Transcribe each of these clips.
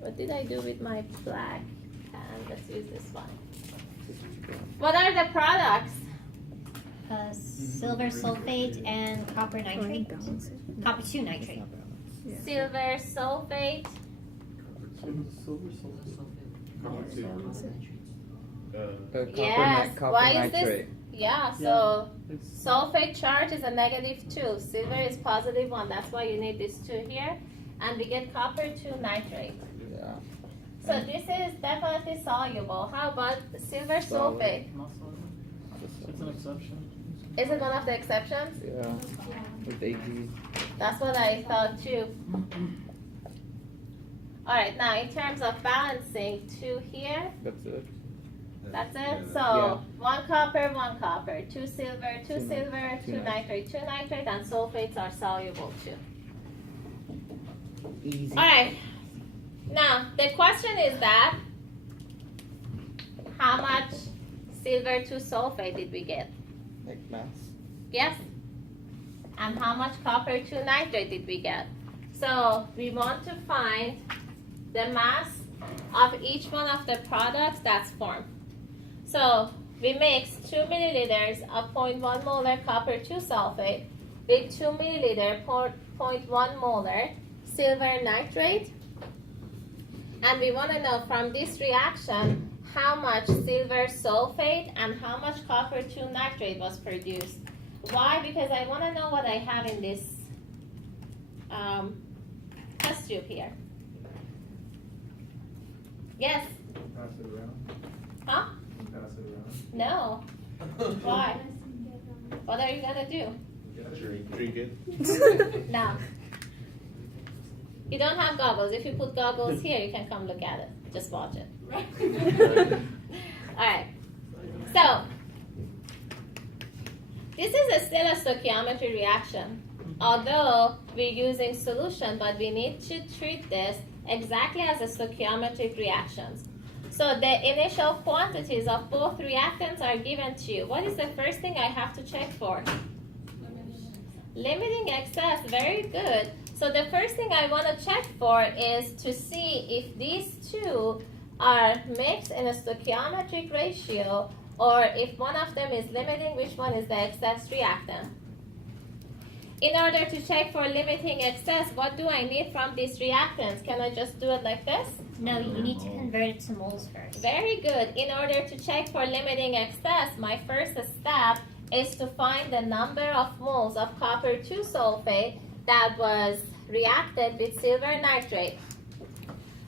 What did I do with my black pen? Let's use this one. What are the products? Silver sulfate and copper nitrate. Copper 2 nitrate. Silver sulfate. Yes. Copper Why is nitrate. this? Yeah. So sulfate charge is a -2. Silver is +1. That's why you need these two here. And we get copper 2 nitrate. Yeah. So this is definitely soluble. How about silver sulfate? It's an exception. Is it one of the exceptions? Yeah. With AG. That's what I thought too. All right, now in terms of balancing, 2 here, That's it. that's it. Yeah. So 1 copper, 1 copper, 2 silver, 2 Two silver, 2 nitrate. nitrate, 2 nitrate, and sulfates are soluble too. Easy. All right, now the question is that how much silver 2 sulfate did we get? Like mass. Yes. And how much copper 2 nitrate did we get? So we want to find the mass of each one of the products that's formed. So we mix 2 milliliters of 0.1 molar copper 2 sulfate with 2 milliliter 0.1 molar silver nitrate. And we want to know from this reaction how much silver sulfate and how much copper 2 nitrate was produced. Why? Because I want to know what I have in this test tube here. Yes? Pass it around. Huh? Pass it around. No. Why? What are you going to do? Drink it. No. You don't have goggles. If you put goggles here, you can come look at it. Just watch it. All right. So, this is still a stoichiometry reaction. Although we're using solution, but we need to treat this exactly as a stoichiometric reactions. So the initial quantities of both reactants are given to you. What is the first thing I have to check for? Limiting excess. Very good. So the first thing I want to check for is to see if these two are mixed in a stoichiometric ratio, or if one of them is limiting, which one is the excess reactant. In order to check for limiting excess, what do I need from these reactants? Can I just do it like this? No, you need to convert it to moles first. Very good. In order to check for limiting excess, my first step is to find the number of moles of copper 2 sulfate that was reacted with silver nitrate.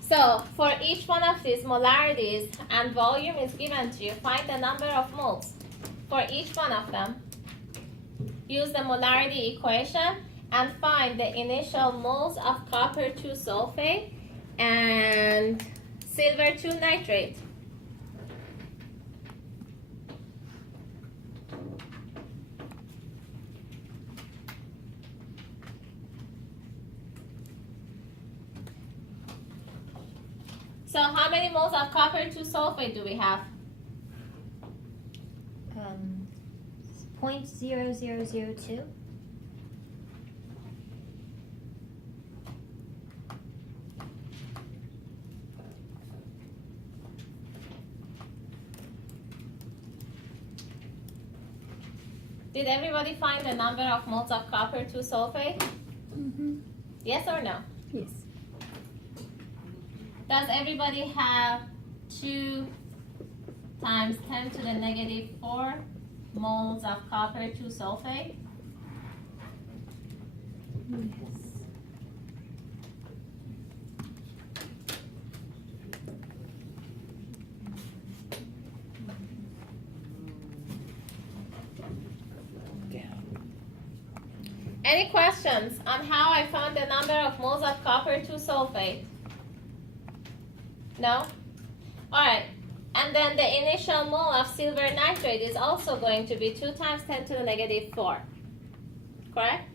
So for each one of these molarities and volume is given to you, find the number of moles for each one of them. Use the molarity equation and find the initial moles of copper 2 sulfate and silver 2 nitrate. So how many moles of copper 2 sulfate do we have? 0.0002. Did everybody find the number of moles of copper 2 sulfate? Mm-hmm. Yes or no? Yes. Does everybody have 2 times 10 to the negative 4 moles of copper 2 sulfate? Yes. Any questions on how I found the number of moles of copper 2 sulfate? No? Alright. And then the initial mole of silver nitrate is also going to be 2 times 10 to the negative 4. Correct?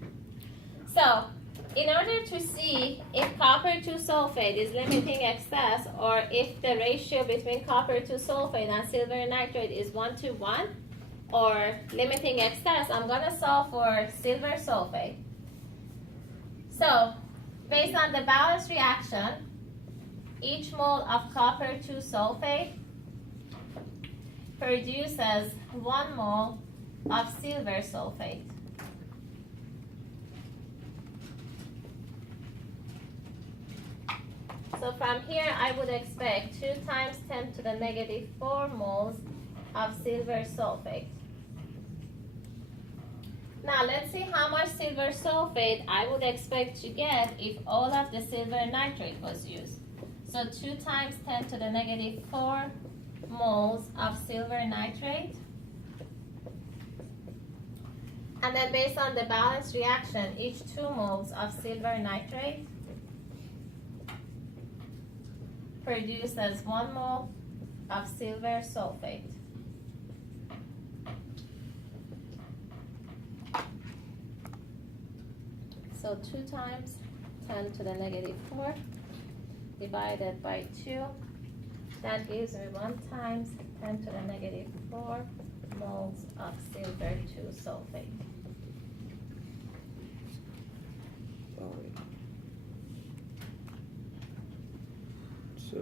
So, in order to see if copper 2 sulfate is limiting excess, or if the ratio between copper 2 sulfate and silver nitrate is 1:1, or limiting excess, I'm going to solve for silver sulfate. So, based on the balance reaction, each mole of copper 2 sulfate produces 1 mole of silver sulfate. So from here, I would expect 2 times 10 to the negative 4 moles of silver sulfate. Now let's see how much silver sulfate I would expect to get if all of the silver nitrate was used. So 2 times 10 to the negative 4 moles of silver nitrate. And then based on the balanced reaction, each 2 moles of silver nitrate produces 1 mole of silver sulfate. So 2 times 10 to the negative 4 divided by 2. That gives me 1 times 10 to the negative 4 moles of silver 2 sulfate. Oh, wait. So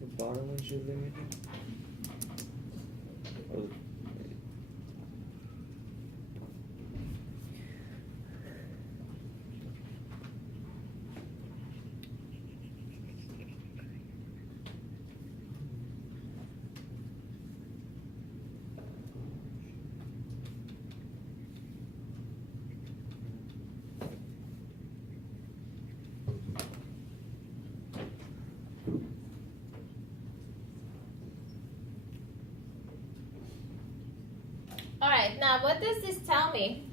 the bottom one's your limit. Oh. Alright, now what does this tell me?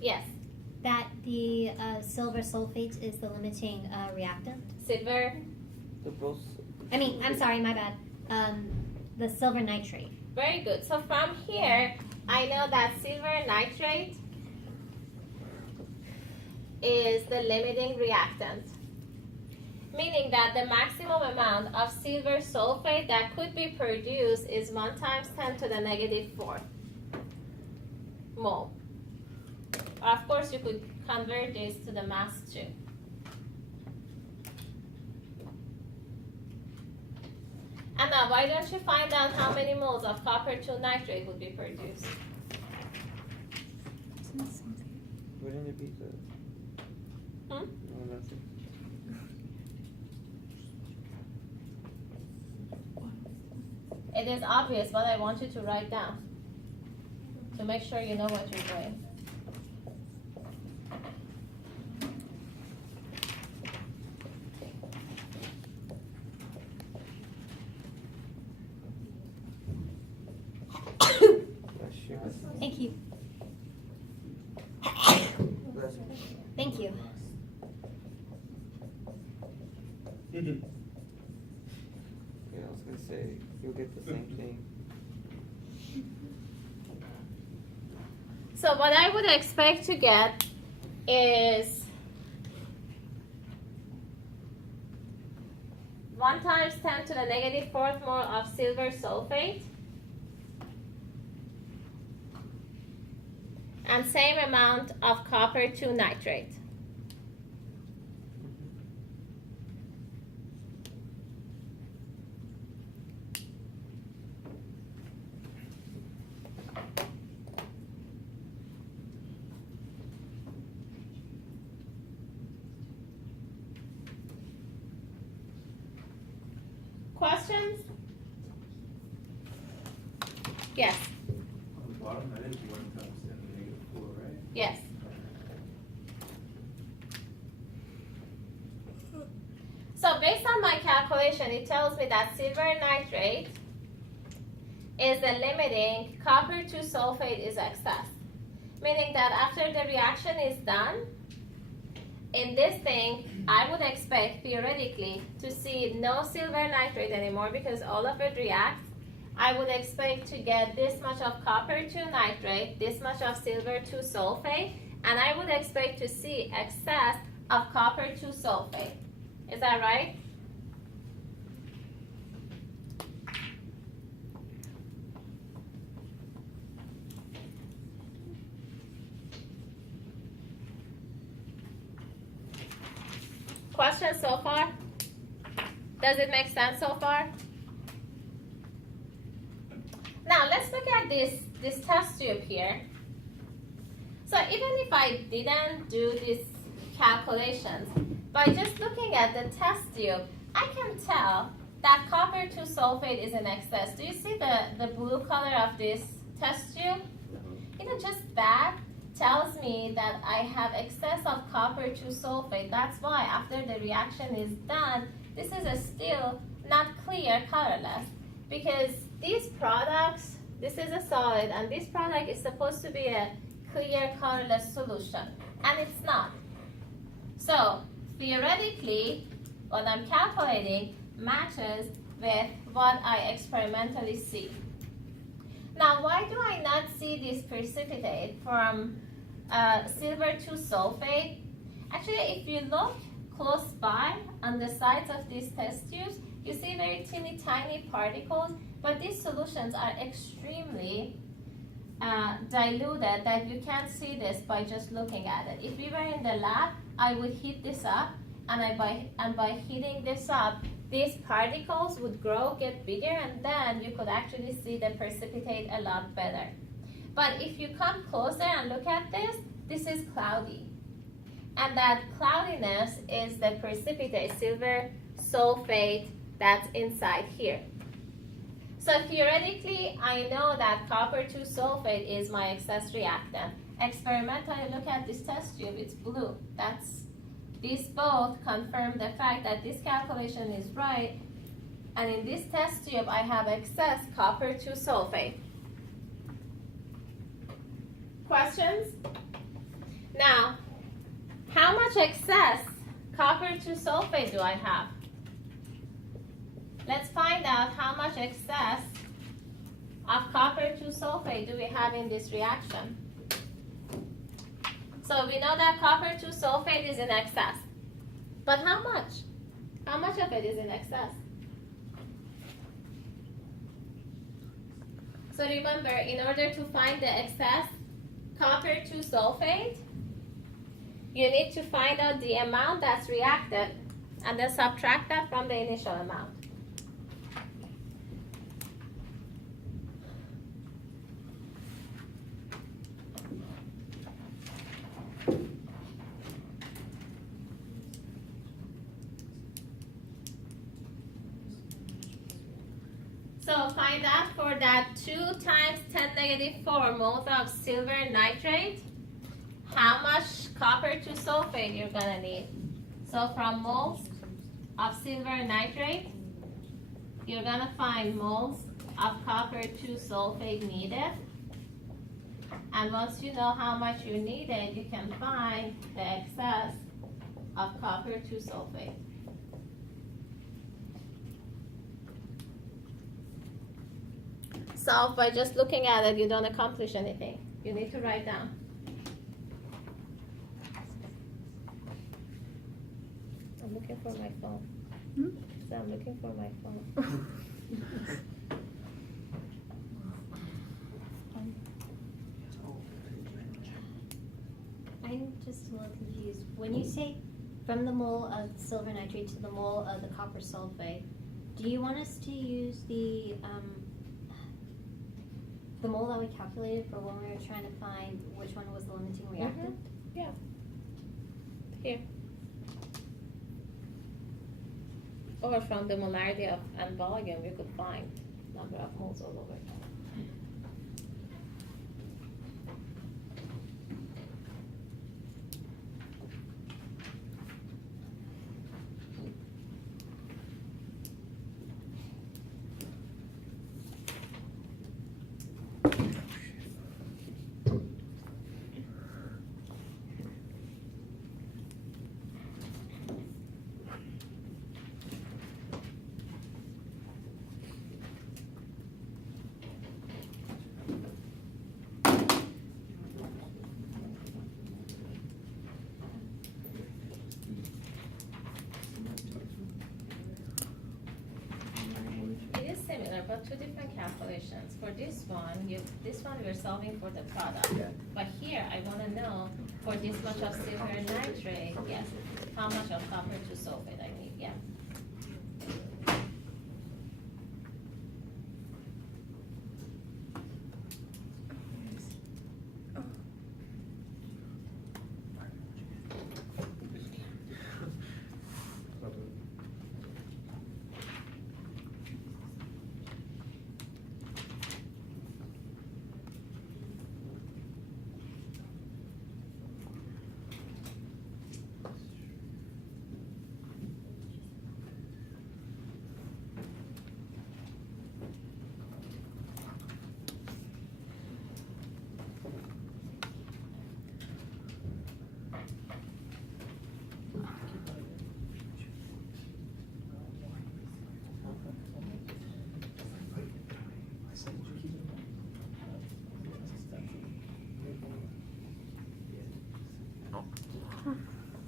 Yes, That the silver sulfate is the limiting reactant. silver. The both. I'm sorry, my bad. The silver nitrate. Very good. So from here, I know that silver nitrate is the limiting reactant, meaning that the maximum amount of silver sulfate that could be produced is 1 times 10 to the negative 4 mole. Of course, you could convert this to the mass too. And now, why don't you find out how many moles of copper 2 nitrate would be produced? Wouldn't it be the? Hmm? No, nothing. It is obvious, but I want you to write down to make sure you know what you're doing. Bless you. Thank you. Bless you. Thank you. Yeah, I was gonna say you'll get the same thing. So what I would expect to get is 1 times 10 to the negative 4th mole of silver sulfate, and same amount of copper 2 nitrate. Questions? Yes. On the bottom, that is 1 times 10 to the negative 4, right? Yes. So based on my calculation, it tells me that silver nitrate is the limiting, copper 2 sulfate is excess. Meaning that after the reaction is done, in this thing, I would expect theoretically to see no silver nitrate anymore because all of it reacts. I would expect to get this much of copper 2 nitrate, this much of silver 2 sulfate, and I would expect to see excess of copper 2 sulfate. Is that right? Questions so far? Does it make sense so far? Now let's look at this test tube here. So even if I didn't do these calculations, by just looking at the test tube, I can tell that copper 2 sulfate is in excess. Do you see the blue color of this test tube? Just that tells me that I have excess of copper 2 sulfate. That's why after the reaction is done, this is still not clear, colorless, because these products, this is a solid, and this product is supposed to be a clear, colorless solution, and it's not. So theoretically, what I'm calculating matches with what I experimentally see. Now, why do I not see this precipitate from silver 2 sulfate? Actually, if you look close by on the sides of these test tubes, you see very teeny tiny particles, but these solutions are extremely diluted that you can't see this by just looking at it. If we were in the lab, I would heat this up, and by heating this up, these particles would grow, get bigger, and then you could actually see the precipitate a lot better. But if you come closer and look at this is cloudy. And that cloudiness is the precipitate, silver sulfate, that's inside here. So theoretically, I know that copper 2 sulfate is my excess reactant. Experimentally, look at this test tube, it's blue. These both confirm the fact that this calculation is right, and in this test tube I have excess copper 2 sulfate. Questions? Now, how much excess copper 2 sulfate do I have? Let's find out how much excess of copper 2 sulfate do we have in this reaction. So we know that copper 2 sulfate is in excess. But how much? How much of it is in excess? So remember, in order to find the excess copper 2 sulfate, you need to find out the amount that's reacted and then subtract that from the initial amount. So find out for that 2 times 10 - 4 moles of silver nitrate, how much copper 2 sulfate you're gonna need. So from moles of silver nitrate, you're gonna find moles of copper 2 sulfate needed. And once you know how much you needed, you can find the excess of copper 2 sulfate. So by just looking at it, you don't accomplish anything. You need to write down. I'm looking for my phone. So I'm looking for my phone. I'm just a little confused. When you say from the mole of silver nitrate to the mole of the copper sulfate, do you want us to use the mole that we calculated for when we were trying to find which one was the limiting reactant? Yeah. Here. Or from the molarity of and volume, you could find number of moles all over. But 2 different calculations. For this one, we're solving for the product. Yeah. But here, I want to know for this much of silver nitrate, yes, how much of copper to sulfate I need, yeah.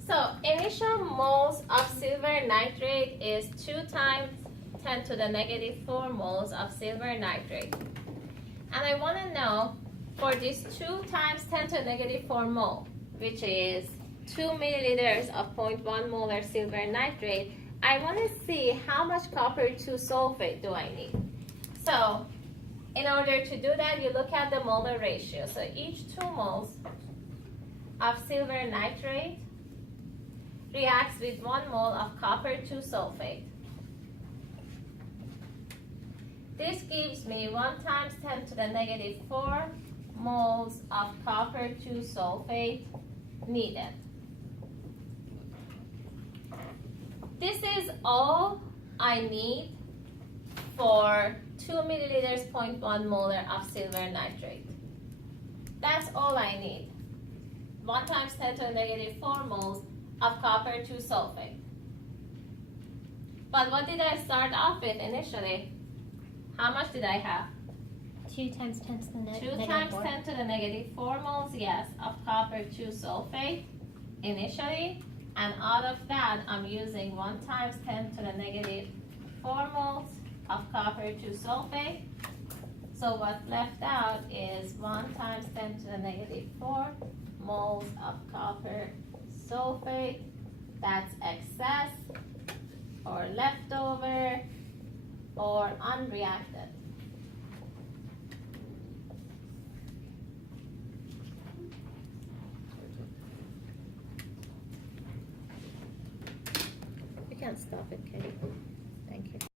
So initial moles of silver nitrate is 2 times 10 to the negative 4 moles of silver nitrate. And I want to know for this 2 times 10 to the negative 4 mole, which is 2 milliliters of 0.1 molar silver nitrate, I want to see how much copper 2 sulfate do I need. So in order to do that, you look at the molar ratio. So each 2 moles of silver nitrate reacts with 1 mole of copper 2 sulfate. This gives me 1 times 10 to the negative 4 moles of copper 2 sulfate needed. This is all I need for 2 milliliters 0.1 molar of silver nitrate. That's all I need. 1 times 10 to the negative 4 moles of copper 2 sulfate. But what did I start off with initially? How much did I have? 2 times 10 to the 2 negative times 4. 10 to the negative 4 moles, yes, of copper 2 sulfate initially. And out of that, I'm using 1 times 10 to the negative 4 moles of copper 2 sulfate. So what's left out is 1 times 10 to the negative 4 moles of copper sulfate. That's excess or leftover or unreacted. You can't stop it, Katie.